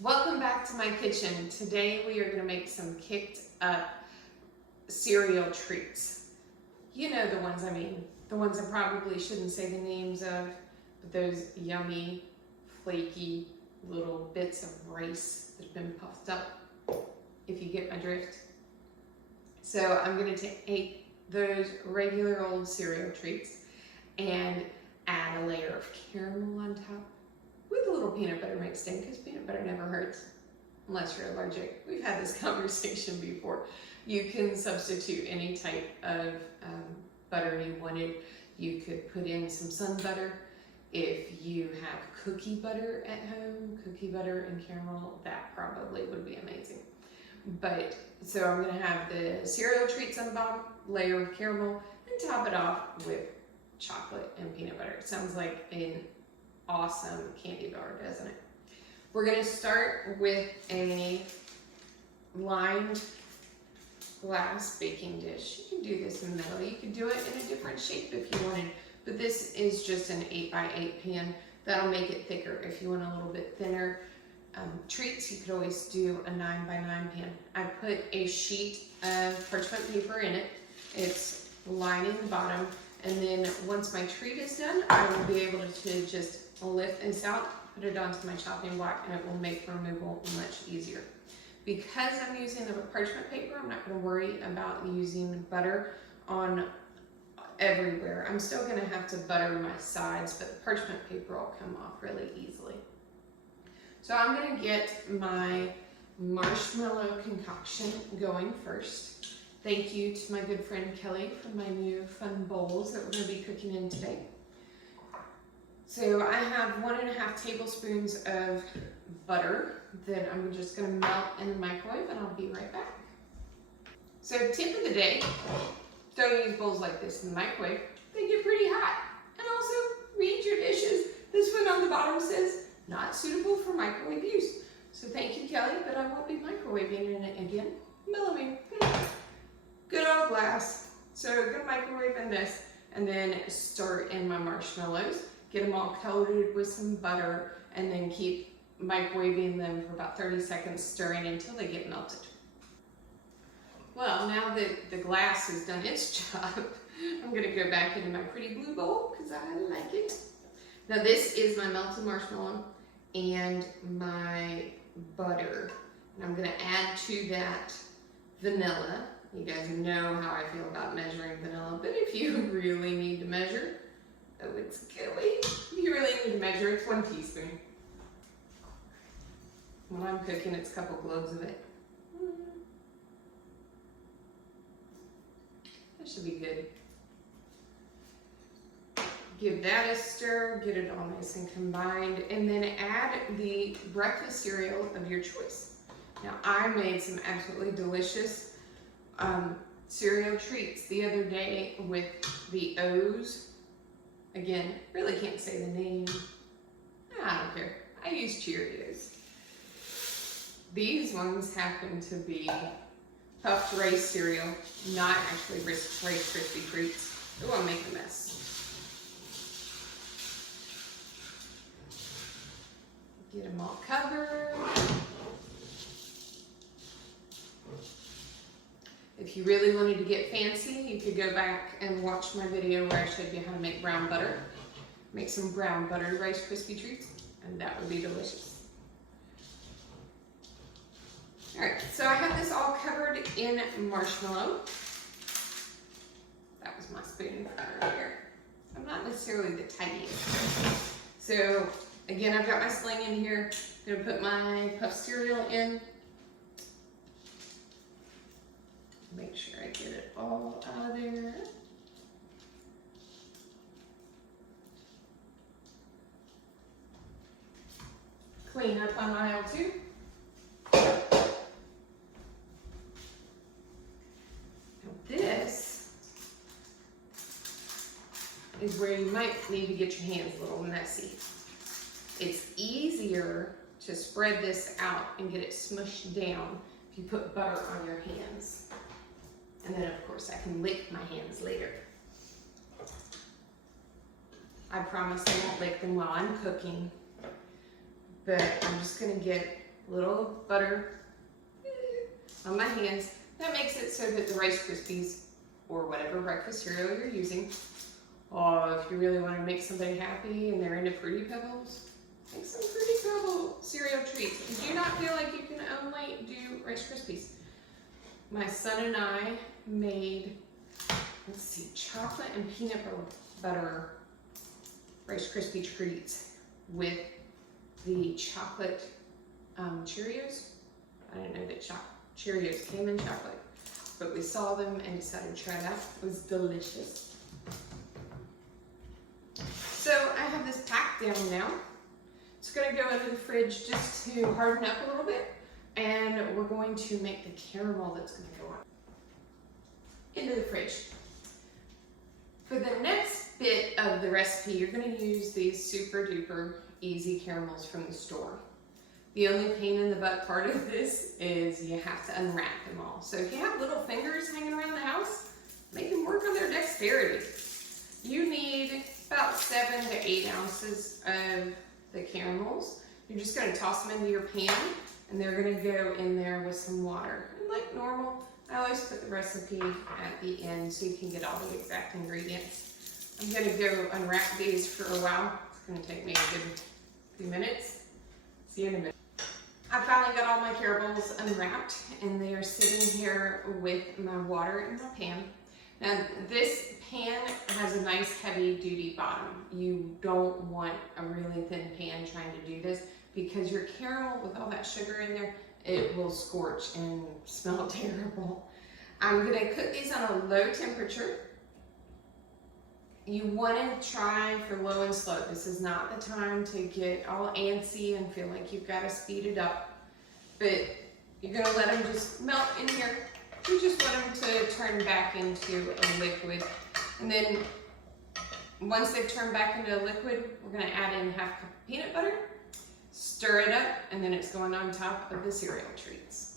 Welcome back to my kitchen. Today we are going to make some kicked up cereal treats. You know the ones I mean, the ones I probably shouldn't say the names of, but those yummy, flaky little bits of rice that have been puffed up, if you get my drift. So I'm going to take those regular old cereal treats and add a layer of caramel on top with a little peanut butter mixed in, because peanut butter never hurts unless you're allergic. We've had this conversation before. You can substitute any type of butter you wanted. You could put in some sun butter. If you have cookie butter at home, cookie butter and caramel, that probably would be amazing. But so I'm gonna have the cereal treats on the bottom, layer of caramel, and top it off with chocolate and peanut butter. It sounds like an awesome candy bar, doesn't it? We're going to start with a lined glass baking dish. You can do this in the middle. You could do it in a different shape if you wanted, but this is just an 8x8 pan. That'll make it thicker. If you want a little bit thinner treats, you could always do a 9x9 pan. I put a sheet of parchment paper in it. It's lining the bottom, and then once my treat is done, I will be able to just lift this out, put it onto my chopping block, and it will make removal much easier. Because I'm using the parchment paper, I'm not going to worry about using butter on everywhere. I'm still going to have to butter my sides, but the parchment paper will come off really easily. So I'm going to get my marshmallow concoction going first. Thank you to my good friend Kelly for my new fun bowls that we're going to be cooking in today. So I have 1.5 tablespoons of butter that I'm just going to melt in the microwave, and I'll be right back. So tip of the day, don't use bowls like this in the microwave. They get pretty hot. And also, read your dishes. This one on the bottom says, not suitable for microwave use. So thank you, Kelly, but I won't be microwaving in it again. Mellowing. Good old glass. So I'm going to microwave in this, and then stir in my marshmallows. Get them all coated with some butter, and then keep microwaving them for about 30 seconds, stirring until they get melted. Well, now that the glass has done its job, I'm going to go back into my pretty blue bowl because I like it. Now this is my melted marshmallow and my butter. And I'm going to add to that vanilla. You guys know how I feel about measuring vanilla, but if you really need to measure, oh, it's gooey. You really need to measure. It's 1 teaspoon. When I'm cooking, it's a couple cloves of it. That should be good. Give that a stir, get it all nice and combined, and then add the breakfast cereal of your choice. Now, I made some absolutely delicious cereal treats the other day with the O's. Again, really can't say the name. I don't care. I use Cheerios. These ones happen to be puffed rice cereal, not actually Rice Krispy Treats. It won't make a mess. Get them all covered. If you really wanted to get fancy, you could go back and watch my video where I showed you how to make brown butter. Make some brown butter Rice Krispy Treats, and that would be delicious. All right, so I have this all covered in marshmallow. That was my spoon for earlier. I'm not necessarily the tiniest. So again, I've got my sling in here. I'm gonna put my puffed cereal in. Make sure I get it all out of there. Clean up on aisle 2. Now this is where you might need to get your hands a little messy. It's easier to spread this out and get it smushed down if you put butter on your hands. And then, of course, I can lick my hands later. I promise I won't lick them while I'm cooking. But I'm just going to get a little butter on my hands. That makes it so that the Rice Krispies, or whatever breakfast cereal you're using, or if you really want to make somebody happy and they're into Fruity Pebbles, make some Fruity Pebble cereal treats. Do not feel like you can only do Rice Krispies. My son and I made, let's see, chocolate and peanut butter Rice Krispy Treats with the chocolate Cheerios. I didn't know that Cheerios came in chocolate, but we saw them and decided to try it out. It was delicious. So I have this packed down now. It's going to go into the fridge just to harden up a little bit, and we're going to make the caramel that's going to go on into the fridge. For the next bit of the recipe, you're going to use these super duper easy caramels from the store. The only pain in the butt part of this is you have to unwrap them all. So if you have little fingers hanging around the house, make them work on their dexterity. You need about 7 to 8 ounces of the caramels. You're just going to toss them into your pan, and they're going to go in there with some water. And like normal, I always put the recipe at the end so you can get all the exact ingredients. I'm going to go unwrap these for a while. It's going to take me a good few minutes. See you in a minute. I finally got all my caramels unwrapped, and they are sitting here with my water in my pan. Now this pan has a nice heavy duty bottom. You don't want a really thin pan trying to do this, because your caramel with all that sugar in there, it will scorch and smell terrible. I'm gonna cook these on a low temperature. You want to try for low and slow. This is not the time to get all antsy and feel like you've got to speed it up. But you're going to let them just melt in here. You just want them to turn back into a liquid. And then once they've turned back into a liquid, we're going to add in half a cup of peanut butter, stir it up, and then it's going on top of the cereal treats.